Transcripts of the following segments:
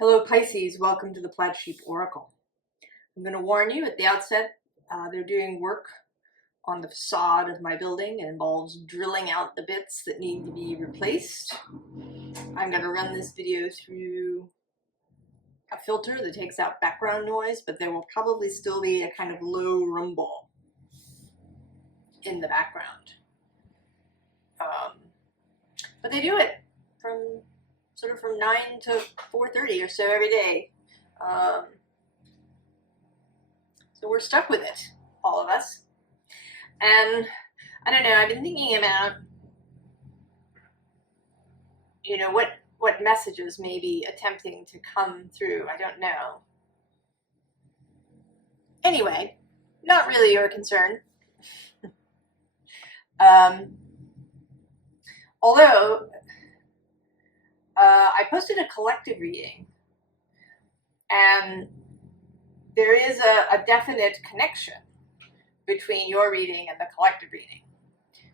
Hello Pisces, welcome to the Plaid Sheep Oracle. I'm going to warn you at the outset, they're doing work on the facade of my building. It involves drilling out the bits that need to be replaced. I'm going to run this video through a filter that takes out background noise, but there will probably still be a kind of low rumble in the background. But they do it from 9 to 4:30 or so every day. So we're stuck with it, all of us. And I don't know, I've been thinking about, what messages may be attempting to come through. I don't know. Anyway, not really your concern. Although, I posted a collective reading, and there is a definite connection between your reading and the collective reading.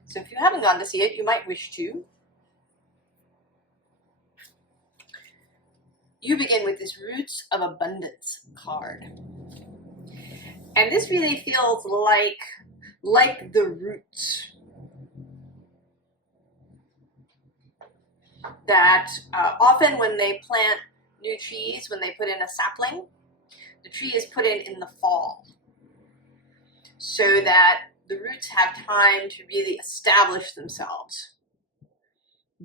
So if you haven't gone to see it, you might wish to. You begin with this Roots of Abundance card. And this really feels like the roots that often when they plant new trees, when they put in a sapling, the tree is put in the fall so that the roots have time to really establish themselves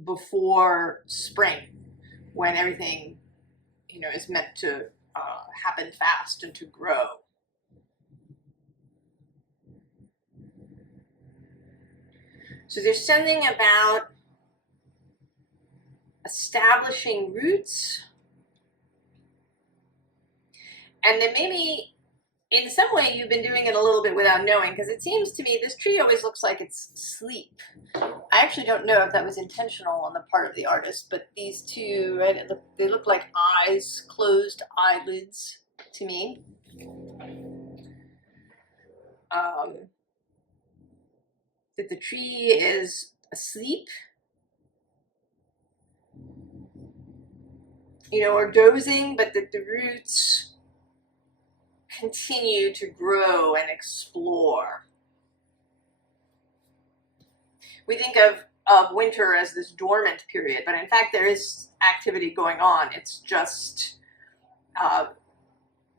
before spring, when everything, is meant to happen fast and to grow. So there's something about establishing roots, and then maybe in some way you've been doing it a little bit without knowing, because it seems to me this tree always looks like it's asleep. I actually don't know if that was intentional on the part of the artist, but these two, right, they look like eyes, closed eyelids to me. That the tree is asleep, or dozing, but that the roots continue to grow and explore. We think of winter as this dormant period, but in fact there is activity going on. It's just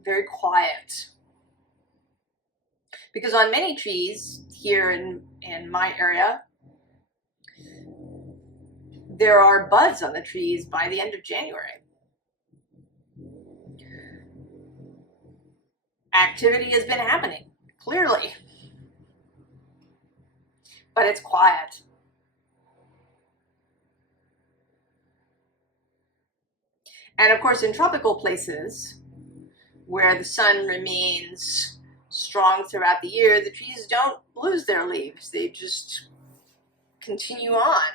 very quiet. Because on many trees here in my area, there are buds on the trees by the end of January. Activity has been happening, clearly, but it's quiet. And of course, in tropical places where the sun remains strong throughout the year, the trees don't lose their leaves. They just continue on.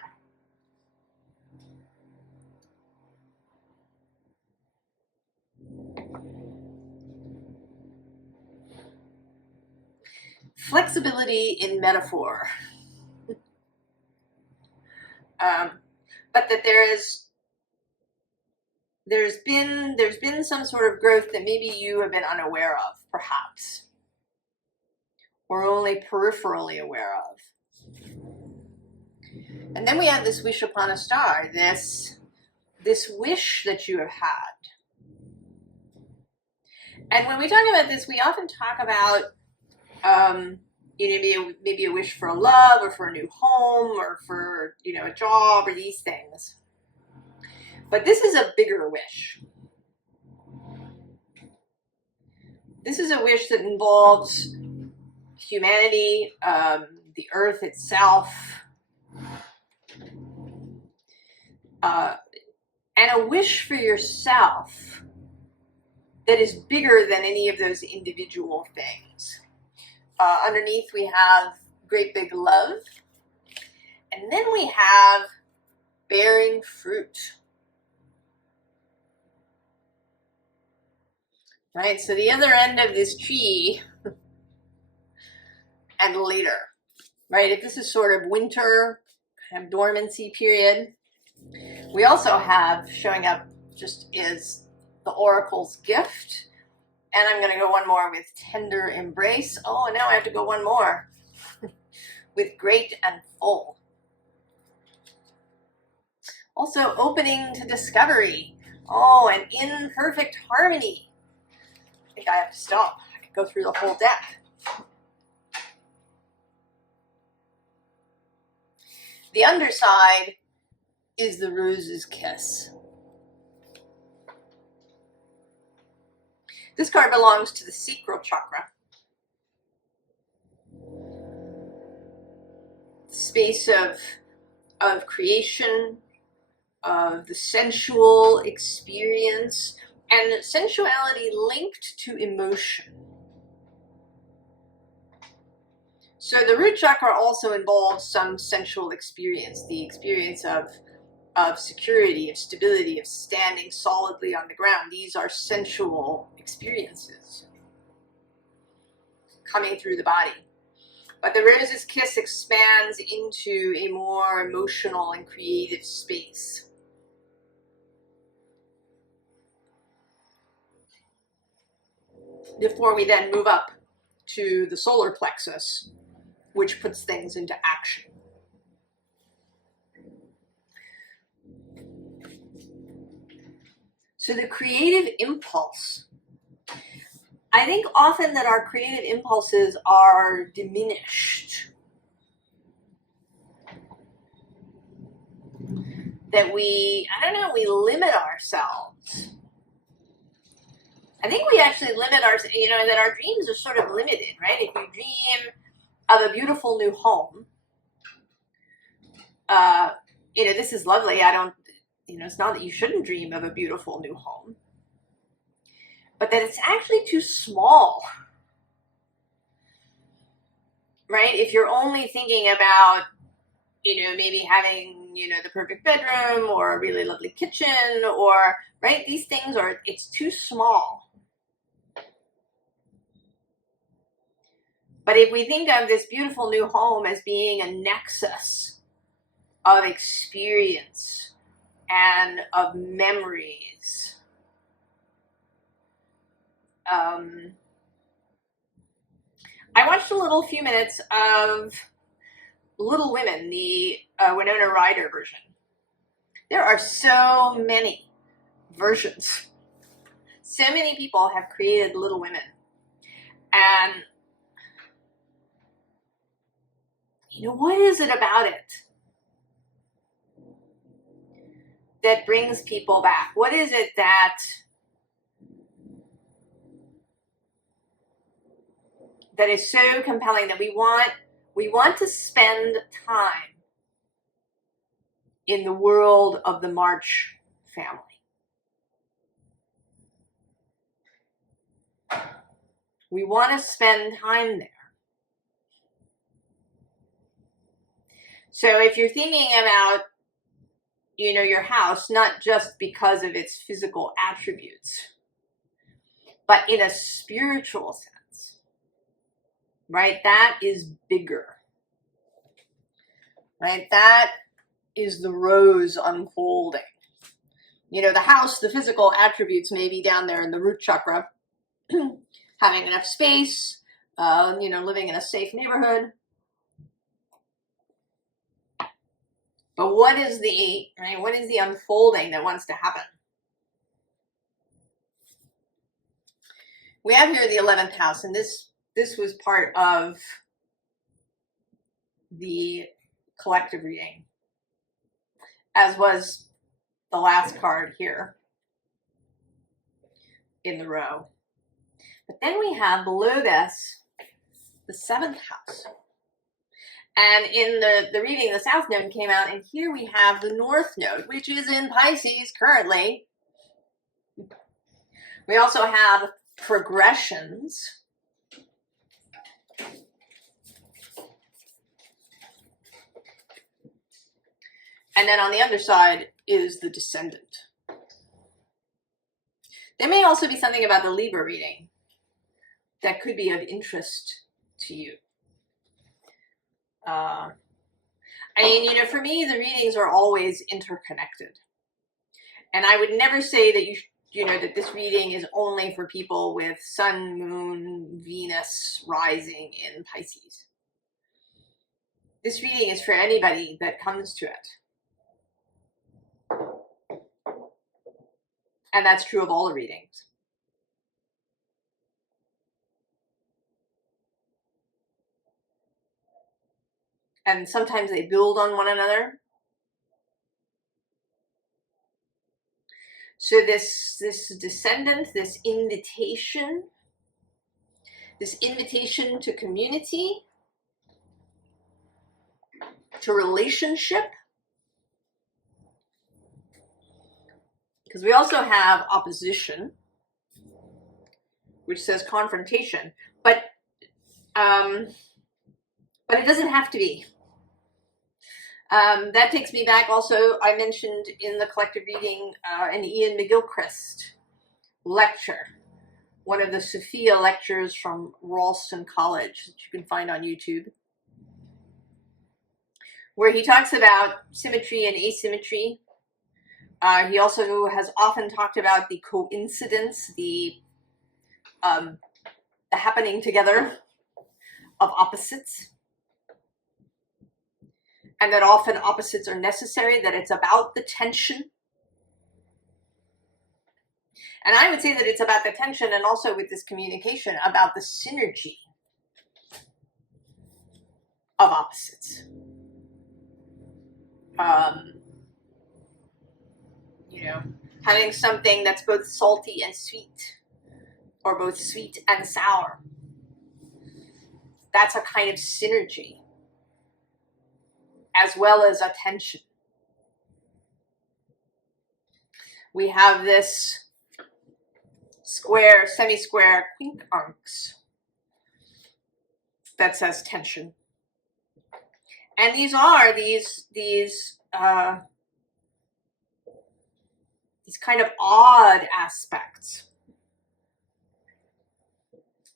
Flexibility in metaphor. But that there's been some sort of growth that maybe you have been unaware of, perhaps, or only peripherally aware of. And then we have this wish upon a star, this wish that you have had. And when we talk about this, we often talk about maybe a wish for a love, or for a new home, or for, a job, or these things. But this is a bigger wish. This is a wish that involves humanity, the earth itself, and a wish for yourself that is bigger than any of those individual things. Underneath we have great big love, and then we have bearing fruit. Right, so the other end of this tree, and later, right, if this is sort of winter, kind of dormancy period, we also have showing up just is the Oracle's Gift. And I'm going to go one more with Tender Embrace. Oh, now I have to go one more with Great and Full. Also, Opening to Discovery. Oh, and In Perfect Harmony. I think I have to stop. I could go through the whole deck. The underside is the Rose's Kiss. This card belongs to the sacral chakra. Space of creation, of the sensual experience, and sensuality linked to emotion. So the root chakra also involves some sensual experience, the experience of security, of stability, of standing solidly on the ground. These are sensual experiences coming through the body. But the Rose's Kiss expands into a more emotional and creative space. Before we then move up to the solar plexus, which puts things into action. So the creative impulse. I think often that our creative impulses are diminished. That we limit ourselves. I think we actually limit ourselves, that our dreams are sort of limited, right? If you dream of a beautiful new home, this is lovely. It's not that you shouldn't dream of a beautiful new home, but that it's actually too small, right? If you're only thinking about, maybe having, the perfect bedroom or a really lovely kitchen or, right? These things it's too small. But if we think of this beautiful new home as being a nexus of experience and of memories, I watched a few minutes of Little Women, the Winona Ryder version. There are so many versions. So many people have created Little Women. And what is it about it that brings people back? What is it that is so compelling that we want to spend time in the world of the March family? We want to spend time there. So if you're thinking about, your house, not just because of its physical attributes, but in a spiritual sense, right? That is bigger, right? That is the rose unfolding. The house, the physical attributes may be down there in the root chakra, having enough space, living in a safe neighborhood. But what is the unfolding that wants to happen? We have here the 11th house, and this was part of the collective reading, as was the last card here in the row. But then we have below this the 7th house. And in the reading, the South Node came out, and here we have the North Node, which is in Pisces currently. We also have progressions. And then on the underside is the Descendant. There may also be something about the Libra reading that could be of interest to you. For me, the readings are always interconnected. And I would never say that you you know that this reading is only for people with Sun, Moon, Venus rising in Pisces. This reading is for anybody that comes to it. And that's true of all the readings. And sometimes they build on one another. So this descendant, this invitation to community, to relationship, because we also have opposition, which says confrontation, but it doesn't have to be. That takes me back also, I mentioned in the collective reading an Ian McGilchrist lecture, one of the Sophia lectures from Ralston College that you can find on YouTube, where he talks about symmetry and asymmetry. He also has often talked about the coincidence, the happening together of opposites, and that often opposites are necessary, that it's about the tension. And I would say that it's about the tension, and also with this communication, about the synergy of opposites. You know, having something that's both salty and sweet, or both sweet and sour. That's a kind of synergy, as well as a tension. We have this square, semi-square quincunx that says tension. And these are these kind of odd aspects,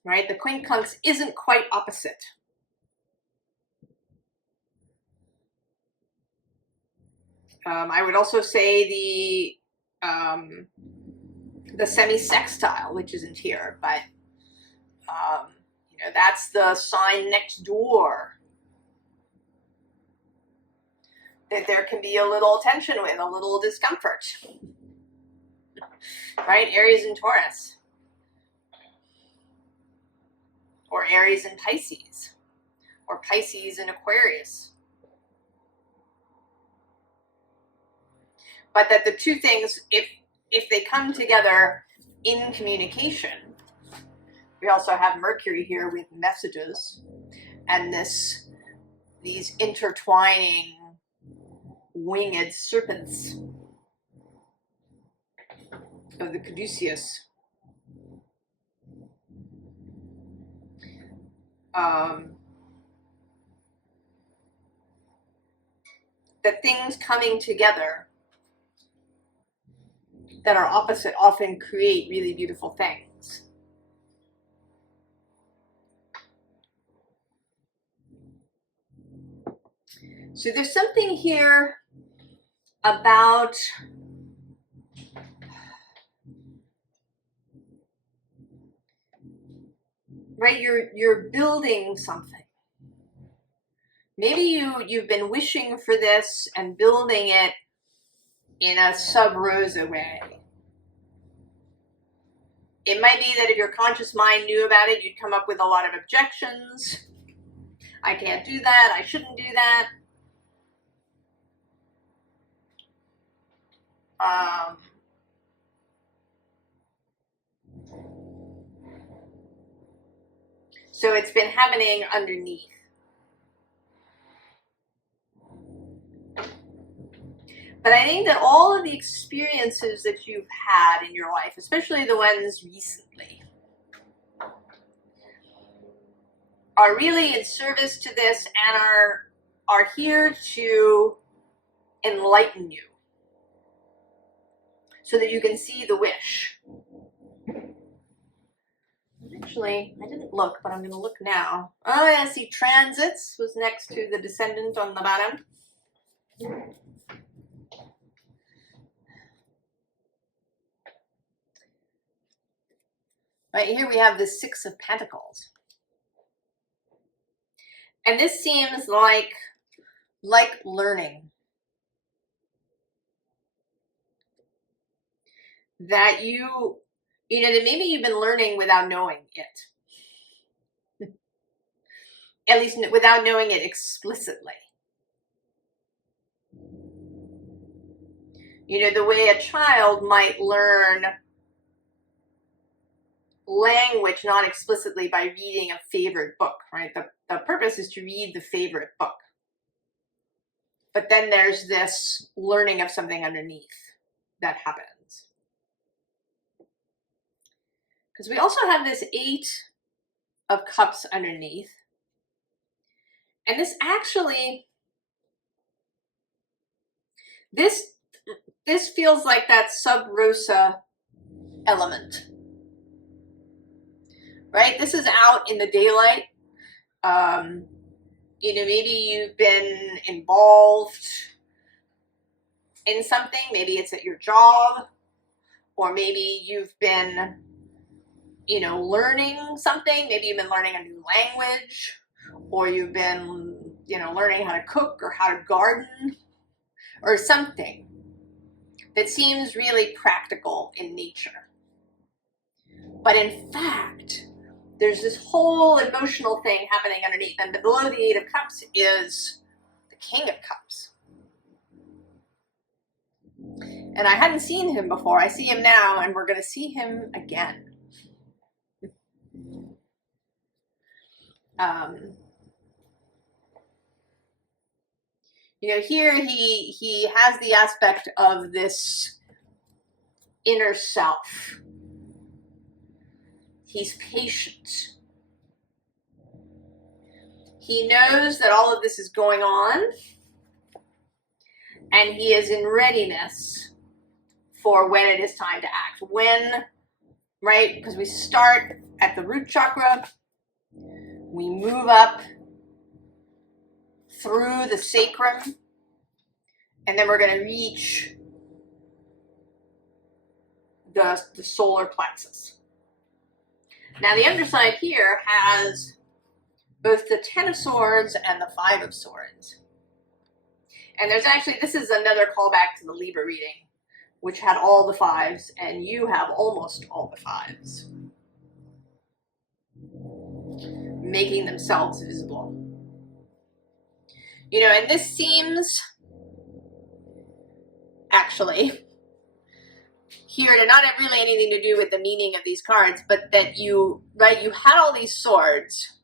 right? The quincunx isn't quite opposite. I would also say the semi-sextile, which isn't here, but you know, that's the sign next door that there can be a little tension with, a little discomfort, right? Aries and Taurus, or Aries and Pisces, or Pisces and Aquarius. But that the two things, if they come together in communication, we also have Mercury here with messages, and these intertwining winged serpents of the caduceus. That things coming together that are opposite often create really beautiful things. So there's something here about right, you're building something. Maybe you've been wishing for this and building it in a sub rosa way. It might be that if your conscious mind knew about it, you'd come up with a lot of objections. I can't do that, I shouldn't do that. So it's been happening underneath. But I think that all of the experiences that you've had in your life, especially the ones recently, are really in service to this and are here to enlighten you so that you can see the wish. Actually, I didn't look, but I'm going to look now. Oh, I see transits was next to the descendant on the bottom. Right here we have the Six of Pentacles. And this seems like learning. That you know, that maybe you've been learning without knowing it. At least without knowing it explicitly. You know, the way a child might learn language not explicitly by reading a favorite book, right? The purpose is to read the favorite book. But then there's this learning of something underneath that happens. Because we also have this Eight of Cups underneath. And this actually, this feels like that sub rosa element. Right? This is out in the daylight. You know, maybe you've been involved in something. Maybe it's at your job, or maybe you've been, you know, learning something. Maybe you've been learning a new language, or you've been, you know, learning how to cook or how to garden or something that seems really practical in nature. But in fact, there's this whole emotional thing happening underneath, and below the Eight of Cups is the King of Cups. And I hadn't seen him before. I see him now, and we're going to see him again. You know, here he has the aspect of this inner self. He's patient. He knows that all of this is going on, and he is in readiness for when it is time to act. When, right? Because we start at the root chakra, we move up through the sacrum, and then we're going to reach the solar plexus. Now the underside here has both the Ten of Swords and the Five of Swords. And there's actually, this is another callback to the Libra reading, which had all the fives, and you have almost all the fives, making themselves visible. You know, and this seems actually here to not have really anything to do with the meaning of these cards, but that you, right, you had all these swords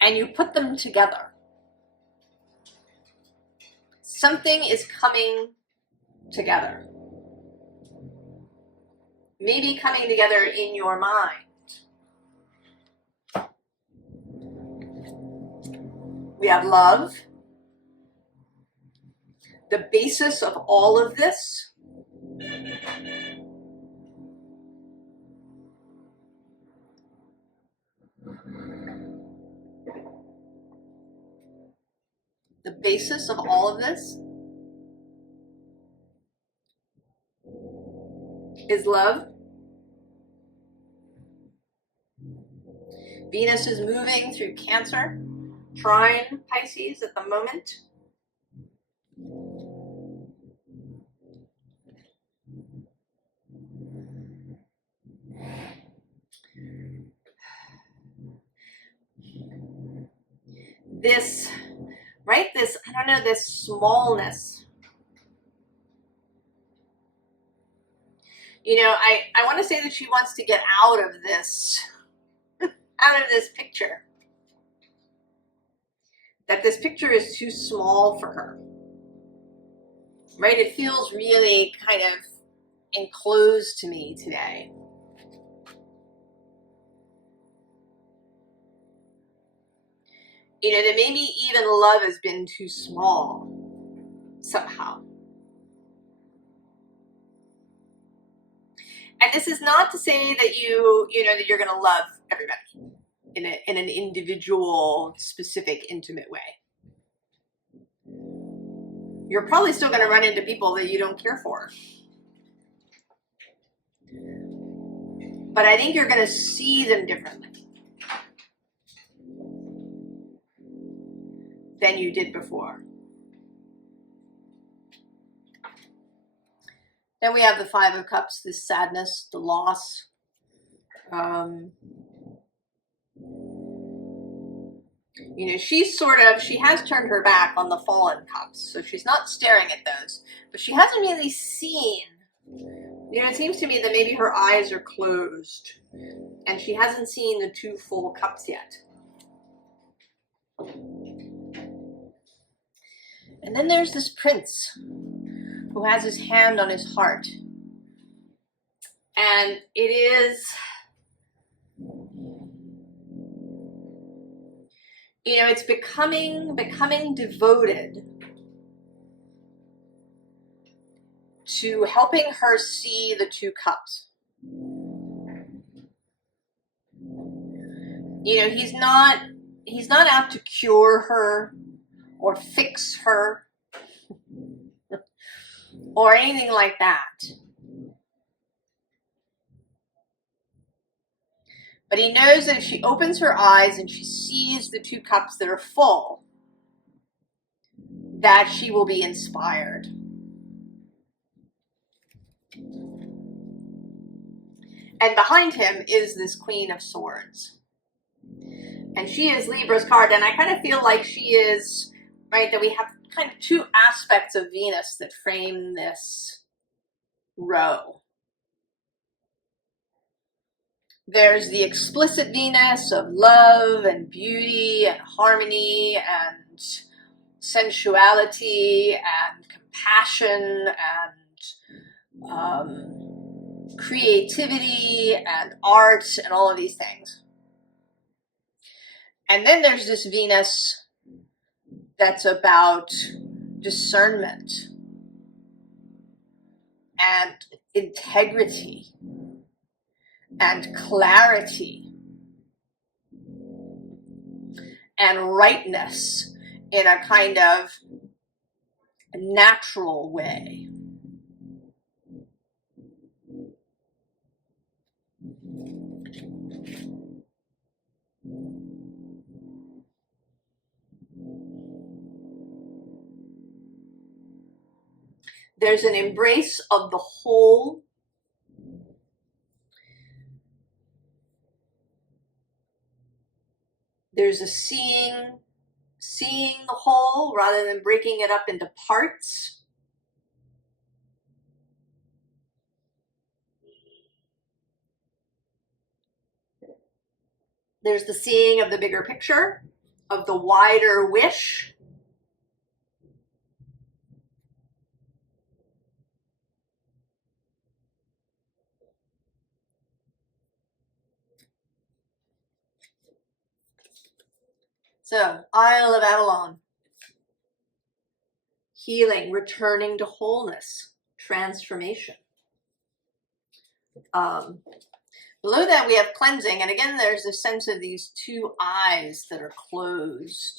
and you put them together. Something is coming together. Maybe coming together in your mind. We have love. The basis of all of this is love. Venus is moving through Cancer, trine Pisces at the moment. This, right, this, I don't know, this smallness. You know, I want to say that she wants to get out of this picture. That this picture is too small for her. Right? It feels really kind of enclosed to me today. You know, that maybe even love has been too small somehow. And this is not to say that you know, that you're going to love everybody in an individual, specific, intimate way. You're probably still going to run into people that you don't care for. but I think you're going to see them differently than you did before. Then we have the Five of Cups, this sadness, the loss. You know, she has turned her back on the fallen cups, so she's not staring at those, but she hasn't really seen, you know, it seems to me that maybe her eyes are closed and she hasn't seen the two full cups yet. And then there's this prince who has his hand on his heart, and it is, you know, it's becoming devoted to helping her see the two cups. You know, he's not out to cure her or fix her or anything like that. But he knows that if she opens her eyes and she sees the two cups that are full, that she will be inspired. And behind him is this Queen of Swords. And she is Libra's card, and I kind of feel like she is, right, that we have kind of two aspects of Venus that frame this row. There's the explicit Venus of love and beauty and harmony and sensuality and compassion and creativity and art and all of these things. And then there's this Venus that's about discernment and integrity and clarity and rightness in a kind of natural way. There's an embrace of the whole. There's a seeing the whole rather than breaking it up into parts. There's the seeing of the bigger picture, of the wider wish. So, Isle of Avalon. Healing, returning to wholeness, transformation. Below that we have cleansing, and again there's a sense of these two eyes that are closed.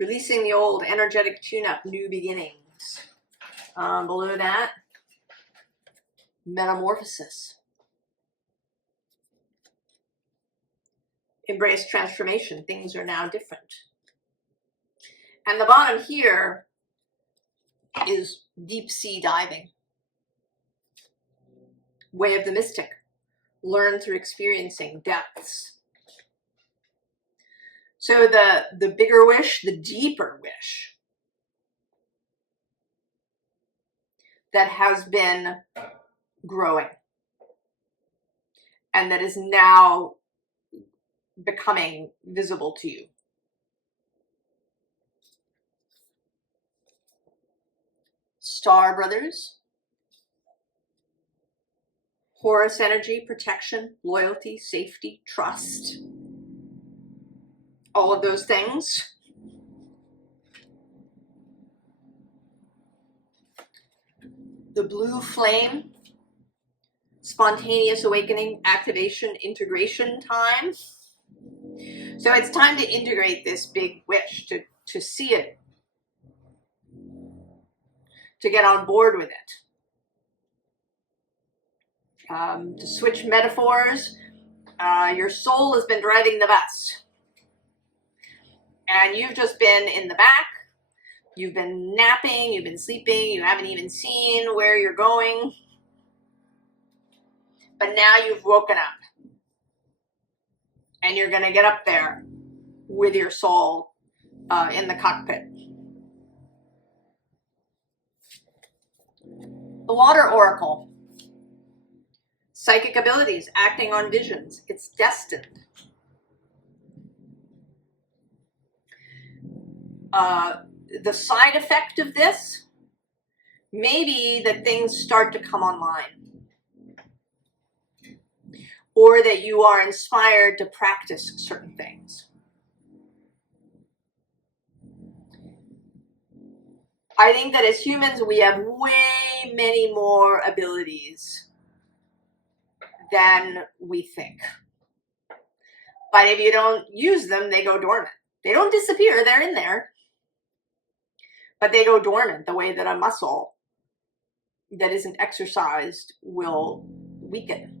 Releasing the old, energetic tune-up, new beginnings. Below that, metamorphosis. Embrace transformation, things are now different. And the bottom here is deep sea diving. Way of the mystic, learn through experiencing depths. So the bigger wish, the deeper wish that has been growing and that is now becoming visible to you. Star Brothers, Horus energy, protection, loyalty, safety, trust. All of those things. The blue flame, spontaneous awakening, activation, integration time. So it's time to integrate this big wish, to see it, to get on board with it. To switch metaphors, your soul has been driving the bus. And you've just been in the back. You've been napping, you've been sleeping, you haven't even seen where you're going. But now you've woken up. And you're going to get up there with your soul in the cockpit. The Water Oracle. Psychic abilities, acting on visions. It's destined. The side effect of this may be that things start to come online. Or that you are inspired to practice certain things. I think that as humans, we have way many more abilities than we think. But if you don't use them, they go dormant. They don't disappear, they're in there. But they go dormant the way that a muscle that isn't exercised will weaken.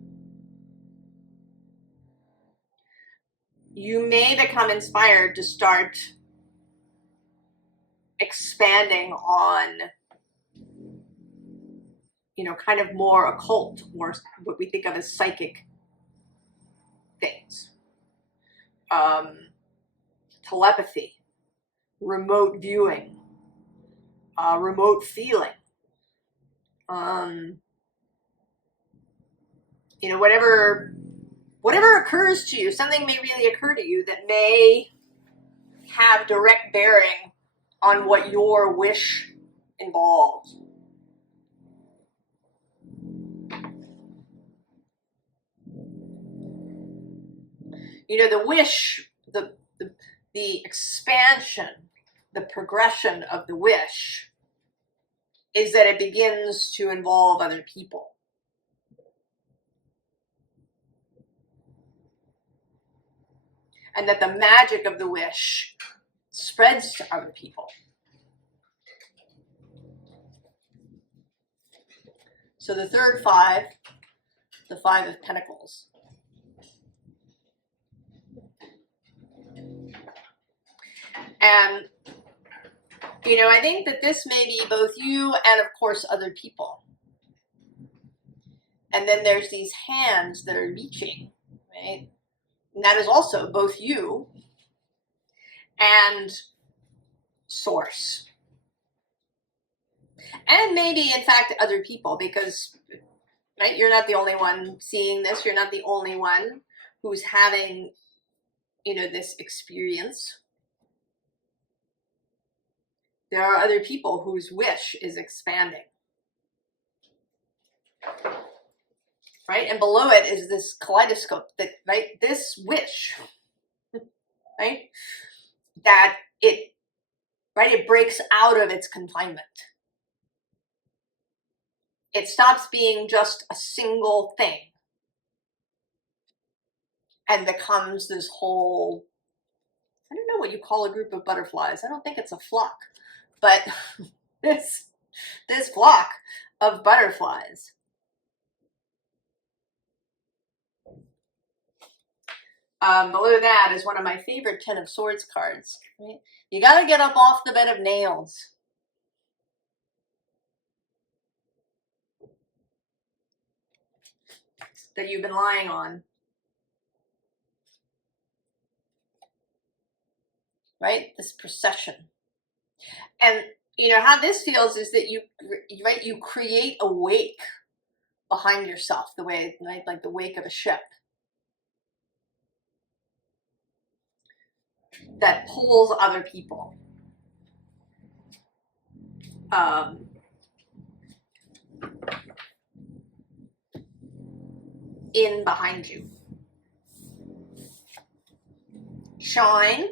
You may become inspired to start expanding on, kind of more occult, more what we think of as psychic things. Telepathy, remote viewing, remote feeling. Whatever occurs to you, something may really occur to you that may have direct bearing on what your wish involves. The wish, the expansion, the progression of the wish is that it begins to involve other people. And that the magic of the wish spreads to other people. So the third five, the Five of Pentacles. And, I think that this may be both you and, of course, other people. And then there's these hands that are reaching, right? And that is also both you and Source. And maybe, in fact, other people, because, right, you're not the only one seeing this. You're not the only one who's having, this experience. There are other people whose wish is expanding. Right? And below it is this kaleidoscope that, right, this wish, right, that it breaks out of its confinement. It stops being just a single thing and becomes this whole, I don't know what you call a group of butterflies. I don't think it's a flock, but this flock of butterflies. Below that is one of my favorite Ten of Swords cards. Right? You got to get up off the bed of nails. That you've been lying on. Right? This procession. And, how this feels is that you create a wake behind yourself, the way, right, like the wake of a ship. That pulls other people in behind you. Shine,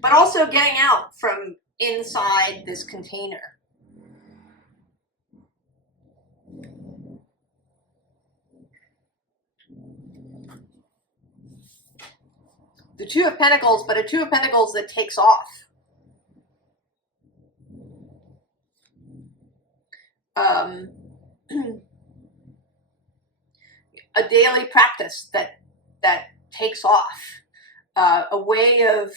but also getting out from inside this container. The Two of Pentacles, but a Two of Pentacles that takes off. a daily practice that takes off, a way of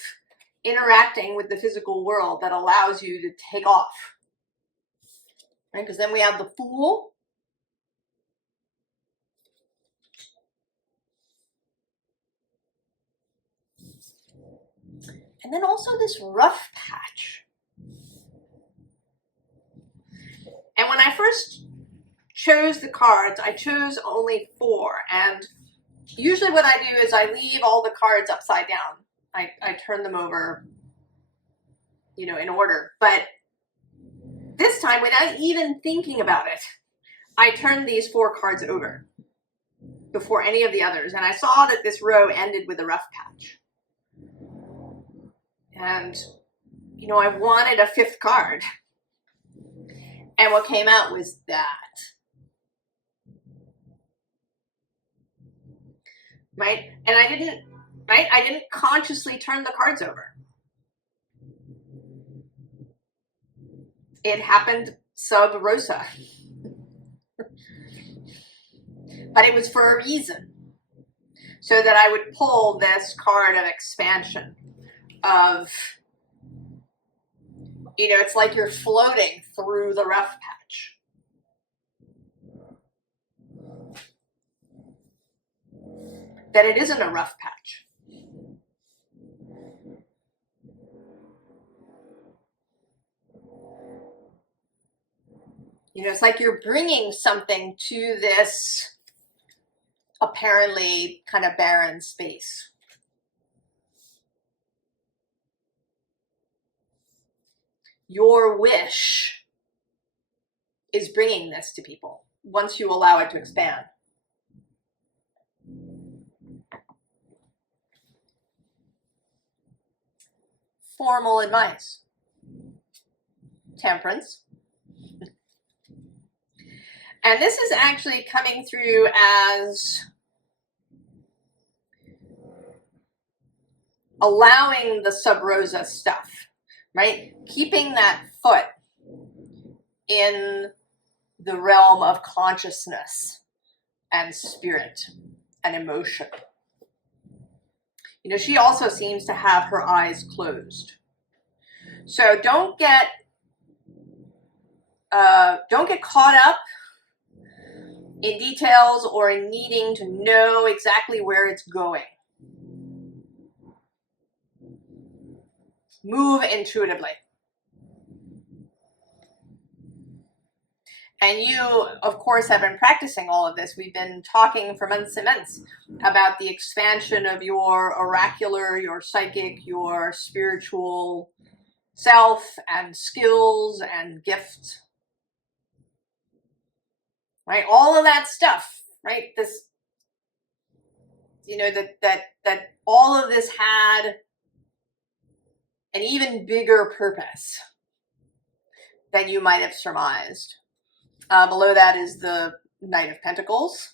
interacting with the physical world that allows you to take off. Right? Because then we have the Fool. And then also this rough patch. And when I first chose the cards, I chose only 4. And usually what I do is I leave all the cards upside down. I turn them over, you know, in order. But this time, without even thinking about it, I turned these 4 cards over before any of the others. And I saw that this row ended with a rough patch. And, you know, I wanted a 5th card. And what came out was that. Right? And I didn't consciously turn the cards over. It happened sub rosa. But it was for a reason. So that I would pull this card of expansion. Of, you know, it's like you're floating through the rough patch. That it isn't a rough patch. You know, it's like you're bringing something to this apparently kind of barren space. Your wish is bringing this to people once you allow it to expand. Formal advice. Temperance. And this is actually coming through as allowing the sub rosa stuff, right? Keeping that foot in the realm of consciousness and spirit and emotion. You know, she also seems to have her eyes closed. So don't get caught up in details or in needing to know exactly where it's going. Move intuitively. And you, of course, have been practicing all of this. We've been talking for months and months about the expansion of your oracular, your psychic, your spiritual self and skills and gifts. Right? All of that stuff, right? This, you know, that all of this had an even bigger purpose than you might have surmised. Below that is the Knight of Pentacles.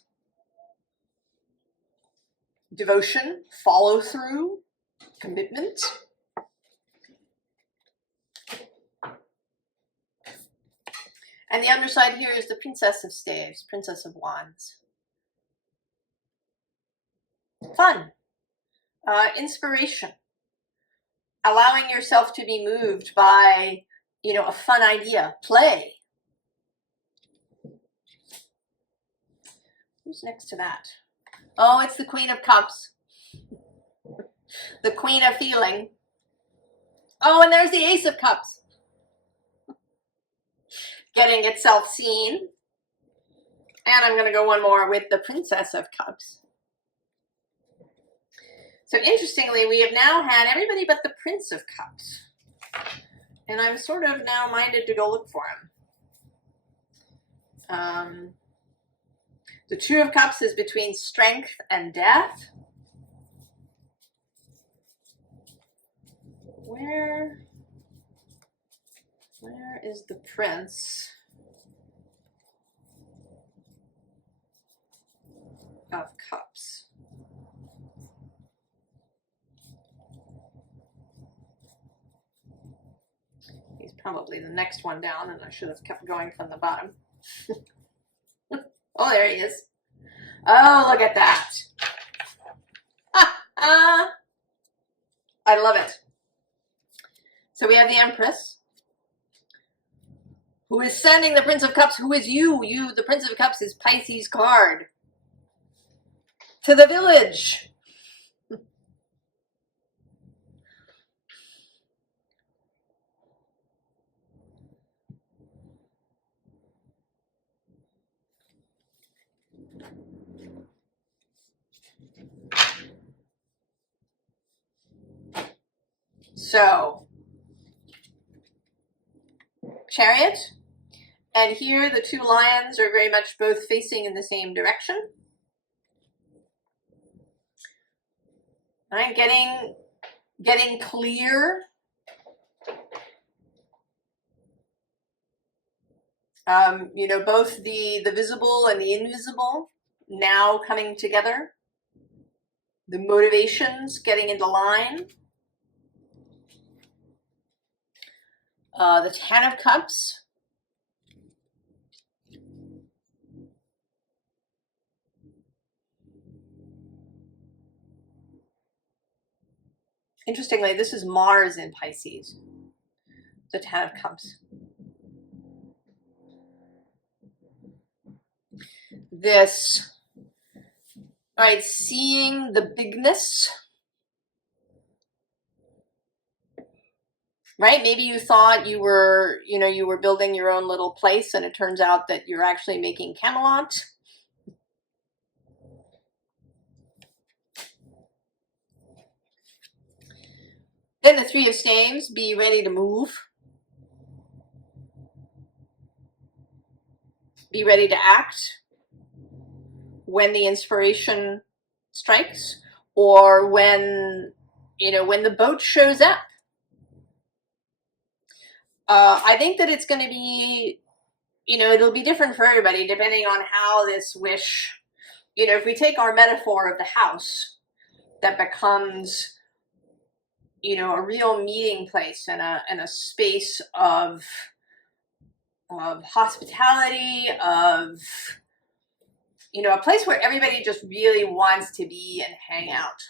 Devotion, follow through, commitment. And the underside here is the Princess of Staves, Princess of Wands. Fun, inspiration, allowing yourself to be moved by, you know, a fun idea, play. Who's next to that? Oh, it's the Queen of Cups. The Queen of Feeling. Oh, and there's the Ace of Cups. Getting itself seen. And I'm going to go one more with the Princess of Cups. So interestingly, we have now had everybody but the Prince of Cups. And I'm sort of now minded to go look for him. The Two of Cups is between strength and death. Where is the Prince of Cups? He's probably the next one down, and I should have kept going from the bottom. Oh, there he is. Oh, look at that. I love it. So we have the Empress, who is sending the Prince of Cups, who is you. You, the Prince of Cups, is Pisces card. To the village. So, Chariot, and here the two lions are very much both facing in the same direction. Right, getting clear. You know, both the visible and the invisible now coming together. The motivations getting into line. The Ten of Cups. Interestingly, this is Mars in Pisces. The Ten of Cups. This, right, seeing the bigness. Right? Maybe you thought you were building your own little place, and it turns out that you're actually making Camelot. Then the Three of Staves, be ready to move. Be ready to act when the inspiration strikes, or when the boat shows up. I think that it's going to be, it'll be different for everybody depending on how this wish, if we take our metaphor of the house that becomes, a real meeting place and a space of hospitality, of, a place where everybody just really wants to be and hang out.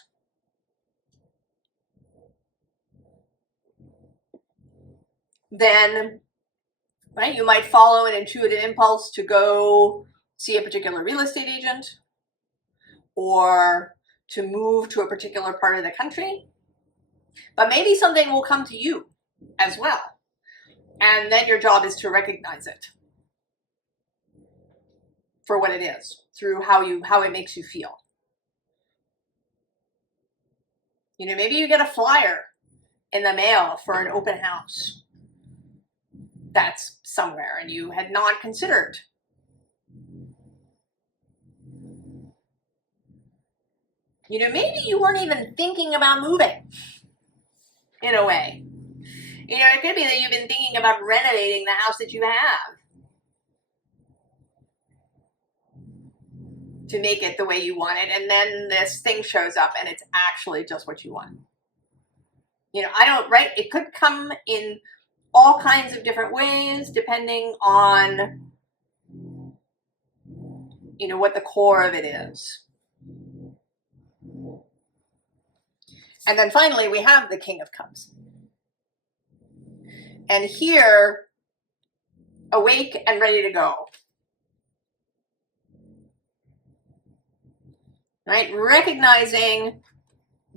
Then, right, you might follow an intuitive impulse to go see a particular real estate agent, or to move to a particular part of the country. But maybe something will come to you as well. And then your job is to recognize it for what it is, through how it makes you feel. Maybe you get a flyer in the mail for an open house that's somewhere and you had not considered. Maybe you weren't even thinking about moving, in a way. It could be that you've been thinking about renovating the house that you have to make it the way you want it, and then this thing shows up and it's actually just what you want. It could come in all kinds of different ways depending on, what the core of it is. And then finally, we have the King of Cups. And here, awake and ready to go. Right? Recognizing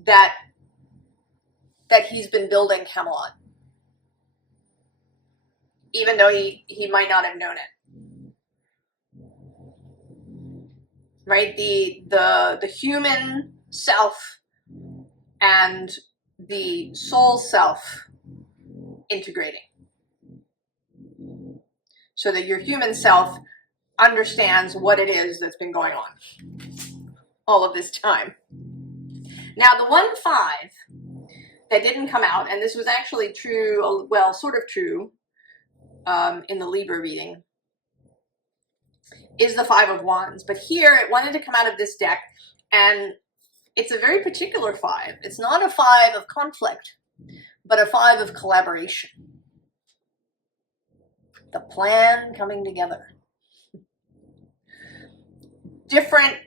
that he's been building Camelot, even though he might not have known it. Right? The human self and the soul self integrating, so that your human self understands what it is that's been going on all of this time. Now, the 1-5 that didn't come out, and this was actually true, well, sort of true, in the Libra reading, is the 5 of Wands. But here, it wanted to come out of this deck, and it's a very particular 5. It's not a 5 of conflict, but a 5 of collaboration. The plan coming together. different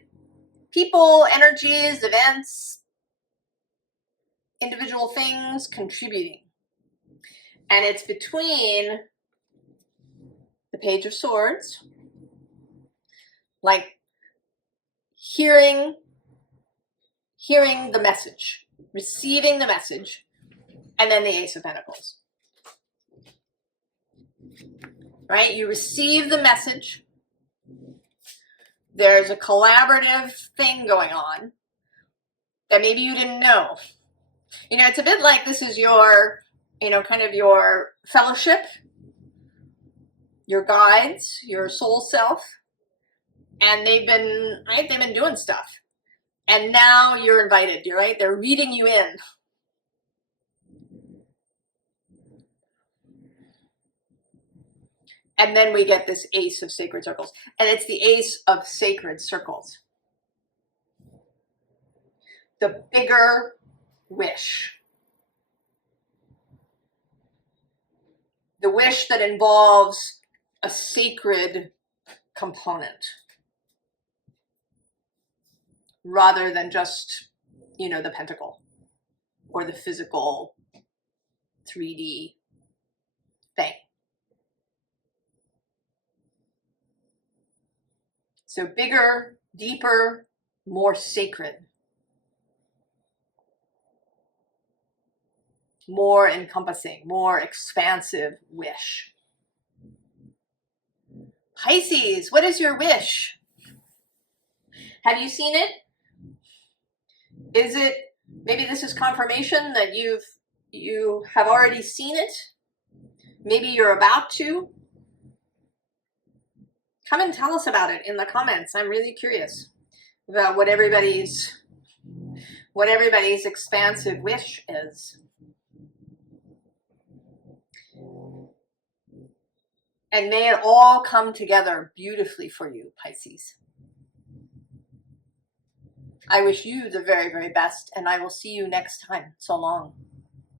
people, energies, events, individual things contributing. And it's between the Page of Swords, like hearing the message, receiving the message, and then the Ace of Pentacles. Right? You receive the message. There's a collaborative thing going on that maybe you didn't know. You know, it's a bit like this is your, you know, kind of your fellowship, your guides, your soul self, and they've been doing stuff. And now you're invited, you're right? They're reading you in. And then we get this Ace of Sacred Circles. And it's the Ace of Sacred Circles. The bigger wish. The wish that involves a sacred component. Rather than just, you know, the pentacle. Or the physical 3D thing. So bigger, deeper, more sacred. More encompassing, more expansive wish. Pisces, what is your wish? Have you seen it? Is it, maybe this is confirmation that you have already seen it? Maybe you're about to? Come and tell us about it in the comments. I'm really curious about what everybody's expansive wish is. And may it all come together beautifully for you, Pisces. I wish you the very, very best, and I will see you next time. So long.